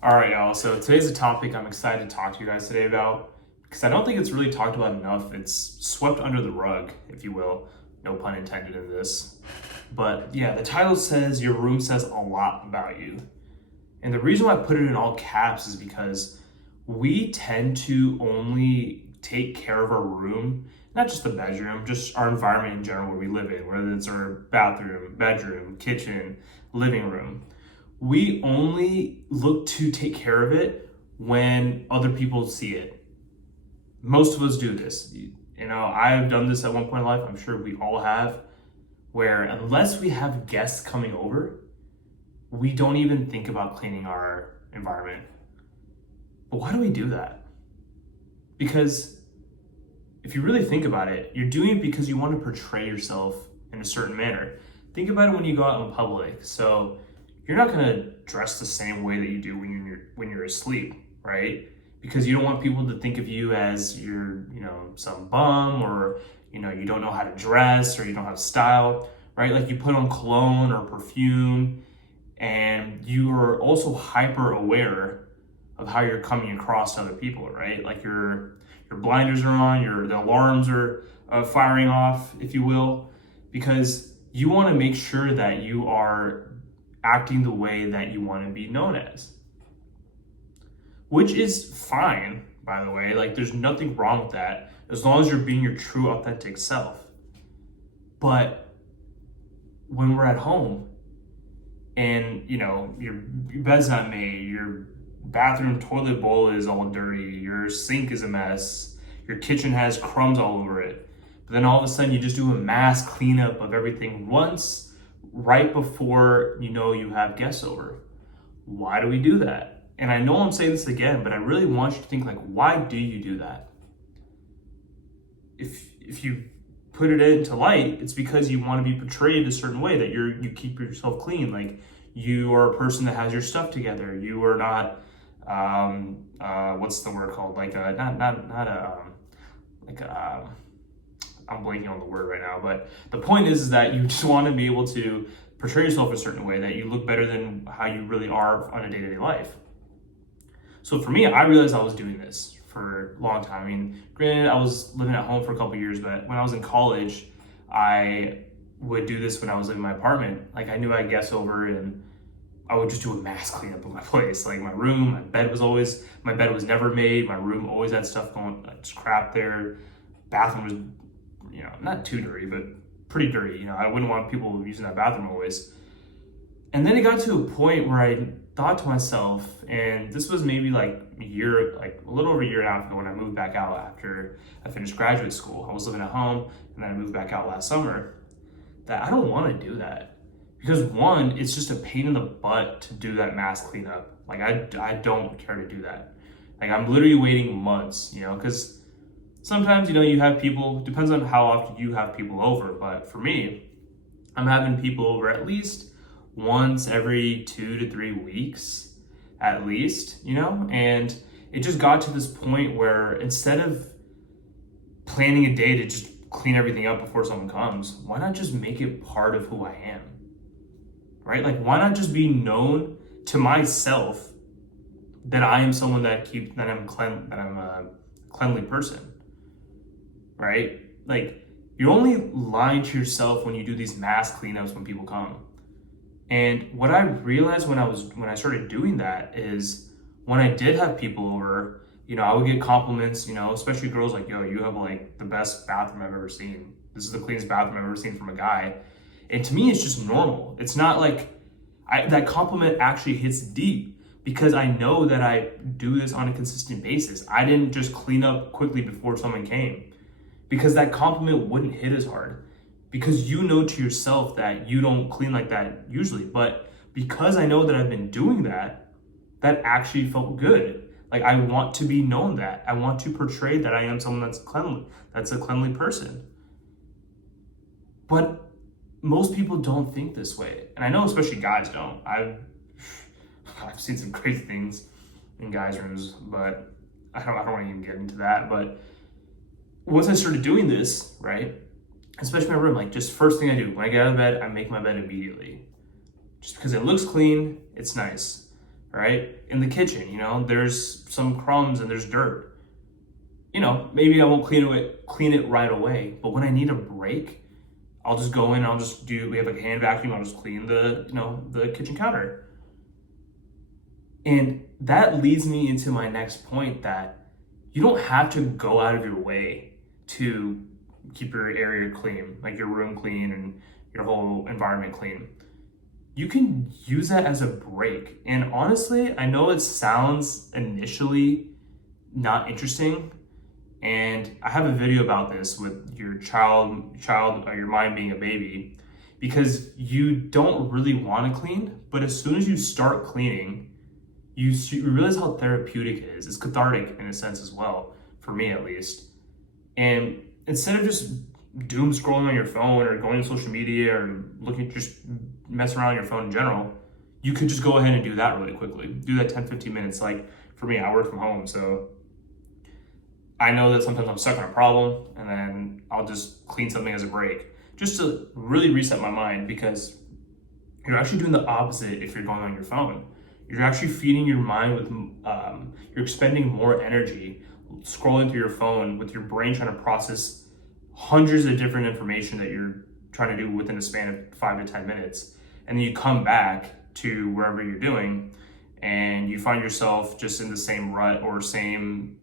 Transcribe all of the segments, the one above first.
All right, y'all. So today's a topic I'm excited to talk to you guys today about because I don't think it's really talked about enough. It's swept under the rug, if you will. No pun intended in this. But yeah, the title says your room says a lot about you. And the reason why I put it in all caps is because we tend to only take care of our room, not just the bedroom, just our environment in general where we live in, whether it's our bathroom, bedroom, kitchen, living room. We only look to take care of it when other people see it. Most of us do this. I've done this at one point in life. I'm sure we all have, where unless we have guests coming over, we don't even think about cleaning our environment. But why do we do that? Because if you really think about it, you're doing it because you want to portray yourself in a certain manner. Think about it when you go out in public. So you're not going to dress the same way that you do when you're asleep, right? Because you don't want people to think of you as you're, some bum, or you don't know how to dress, or you don't have style, right? Like you put on cologne or perfume, and you are also hyper aware of how you're coming across to other people, right? Like your blinders are on, the alarms are firing off, if you will, because you want to make sure that you are acting the way that you want to be known as, which is fine, by the way. Like there's nothing wrong with that as long as you're being your true authentic self. But when we're at home and your bed's not made, your bathroom toilet bowl is all dirty, your sink is a mess, your kitchen has crumbs all over it, but then all of a sudden you just do a mass cleanup of everything once right before you have guests over. Why do we do that? And I know I'm saying this again, but I really want you to think, like, why do you do that? If you put it into light, it's because you want to be portrayed a certain way, that you keep yourself clean, like you are a person that has your stuff together. You are not what's the word called? Like I'm blanking on the word right now, but the point is that you just want to be able to portray yourself a certain way, that you look better than how you really are on a day-to-day life. So for me, I realized I was doing this for a long time. I mean, granted, I was living at home for a couple of years, but when I was in college, I would do this when I was living in my apartment. Like I knew I had guests over, and I would just do a mass cleanup of my place. Like my room, my bed was never made. My room always had stuff going, just crap there. Bathroom was, not too dirty, but pretty dirty. I wouldn't want people using that bathroom always. And then it got to a point where I thought to myself, and this was maybe like a little over a year and a half ago, when I moved back out after I finished graduate school. I was living at home, and then I moved back out last summer, that I don't want to do that. Because one, it's just a pain in the butt to do that mass cleanup. Like I don't care to do that. Like I'm literally waiting months, because sometimes, you have people, depends on how often you have people over. But for me, I'm having people over at least once every 2 to 3 weeks, at least, and it just got to this point where instead of planning a day to just clean everything up before someone comes, why not just make it part of who I am? Right? Like, why not just be known to myself that I am someone that I'm a cleanly person, right? Like, you're only lying to yourself when you do these mass cleanups when people come. And what I realized when I started doing that is, when I did have people over, I would get compliments, especially girls, like, yo, you have like the best bathroom I've ever seen. This is the cleanest bathroom I've ever seen from a guy. And to me, it's just normal. It's not like that compliment actually hits deep, because I know that I do this on a consistent basis. I didn't just clean up quickly before someone came, because that compliment wouldn't hit as hard, because to yourself that you don't clean like that usually. But because I know that I've been doing that actually felt good. Like I want to be known that. I want to portray that I am someone that's cleanly, that's a cleanly person. But most people don't think this way. And I know especially guys don't. I've seen some crazy things in guys' rooms, but I don't want to even get into that. But once I started doing this, right, especially my room, like just first thing I do when I get out of bed, I make my bed immediately. Just because it looks clean, it's nice. right? In the kitchen, there's some crumbs and there's dirt. Maybe I won't clean it right away, but when I need a break, I'll just go in and we have like a hand vacuum, I'll just clean the kitchen counter. And that leads me into my next point, that you don't have to go out of your way to keep your area clean, like your room clean and your whole environment clean. You can use that as a break. And honestly, I know it sounds initially not interesting, and I have a video about this with your your mind being a baby, because you don't really want to clean, but as soon as you start cleaning, you realize how therapeutic it is. It's cathartic in a sense as well, for me at least. And instead of just doom scrolling on your phone or going to social media or just messing around on your phone in general, you could just go ahead and do that really quickly. Do that 10-15 minutes. Like for me, I work from home, so I know that sometimes I'm stuck on a problem and then I'll just clean something as a break, just to really reset my mind, because you're actually doing the opposite if you're going on your phone. You're actually feeding your mind with, you're expending more energy scrolling through your phone, with your brain trying to process hundreds of different information that you're trying to do within a span of 5 to 10 minutes. And then you come back to wherever you're doing and you find yourself just in the same rut or same,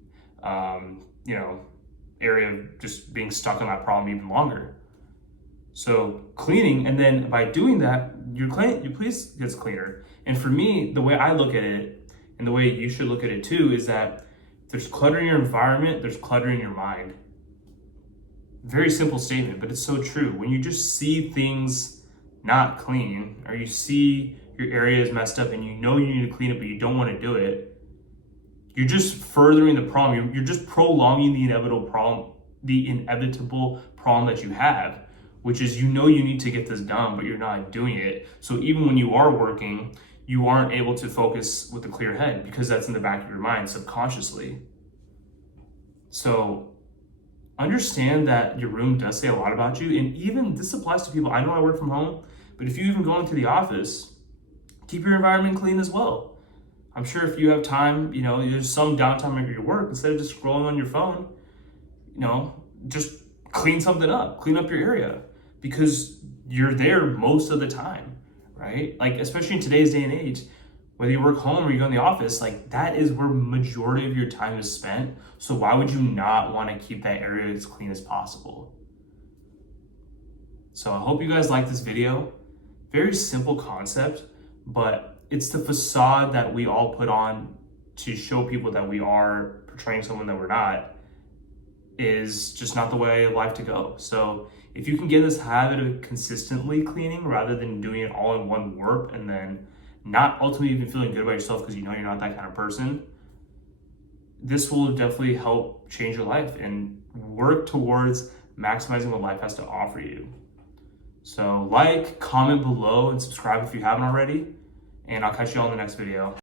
area of just being stuck on that problem even longer. So cleaning, and then by doing that, your place gets cleaner. And for me, the way I look at it, and the way you should look at it too, is that if there's clutter in your environment, there's clutter in your mind. Very simple statement, but it's so true. When you just see things not clean, or you see your area is messed up and you know you need to clean it, but you don't want to do it, you're just furthering the problem. You're just prolonging the inevitable problem that you have, which is you need to get this done, but you're not doing it. So even when you are working, you aren't able to focus with a clear head, because that's in the back of your mind subconsciously. So understand that your room does say a lot about you. And even this applies to people. I know I work from home, but if you even go into the office, keep your environment clean as well. I'm sure if you have time, there's some downtime at your work, instead of just scrolling on your phone, just clean something up, clean up your area, because you're there most of the time, right? Like, especially in today's day and age, whether you work home or you go in the office, like that is where majority of your time is spent. So why would you not want to keep that area as clean as possible? So I hope you guys like this video. Very simple concept, but it's the facade that we all put on to show people that we are portraying someone that we're not, is just not the way of life to go. So if you can get this habit of consistently cleaning rather than doing it all in one warp and then not ultimately even feeling good about yourself because you're not that kind of person, this will definitely help change your life and work towards maximizing what life has to offer you. So like, comment below, and subscribe if you haven't already. And I'll catch you all in the next video.